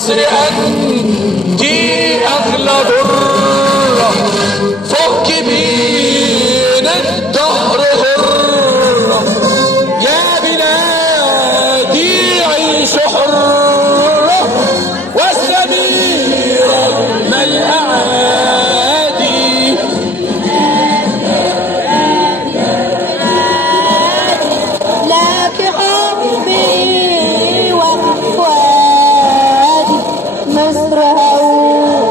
مصر أنت أغلى ضرة فوق كبير الدهر غرة، يا بلادي عيش حرة والسميرة ما الأعادي. لك حبي وفؤادي مصر أولادي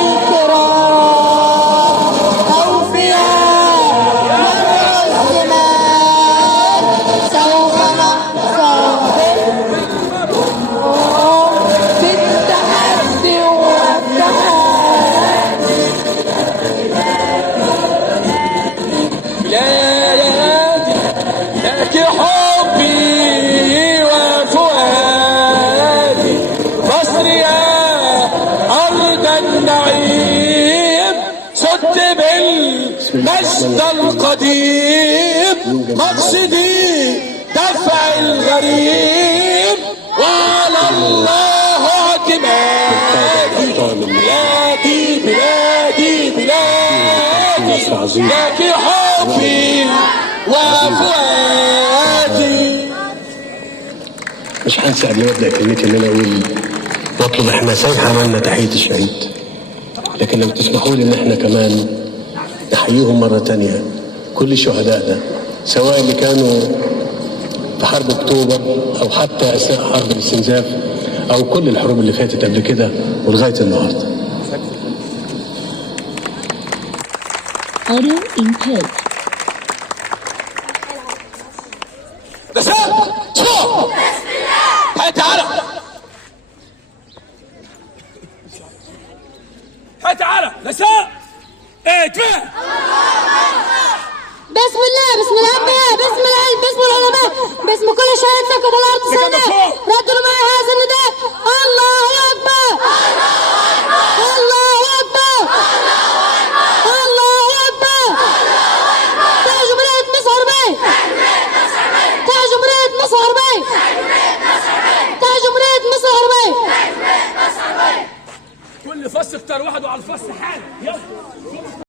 الكرام أوفياء مر الزمان سوف نحصل في التحدي والتحدي. بلادي لك حبي وفؤادي، مصر يا أرض النعيم سد بالمجد القديم، مقصدي دفع الغريب وعلى الله اعتمادي. بلادي بلادي بلادي لك حبي وفؤادي. مش هنسى قبل ما ابدا كلمتي ان انا اقول واطلب احنا صحيح عملنا تحيه الشهيد، لكن لو تسمحوا لي ان احنا كمان نحييهم مره تانية كل الشهداء ده، سواء اللي كانوا في حرب اكتوبر او حتى اثناء حرب الاستنزاف او كل الحروب اللي فاتت قبل كده ولغايه النهارده. Audio input. نساء شوف هاي تعالى، هاي تعالى نساء اتفهم. بسم الله بسم الأنبياء بسم العلم بسم العلماء باسم كل شهيد سكت الأرض سنة ردوا معي هذا النداء. الله أكبر الله أكبر الله أكبر. تاج جمهورية مصر عربي تاج جمهورية مصر عربي تاج جمهورية مصر عربي. كل فص اختار واحد وعلى الفص حاله. يلا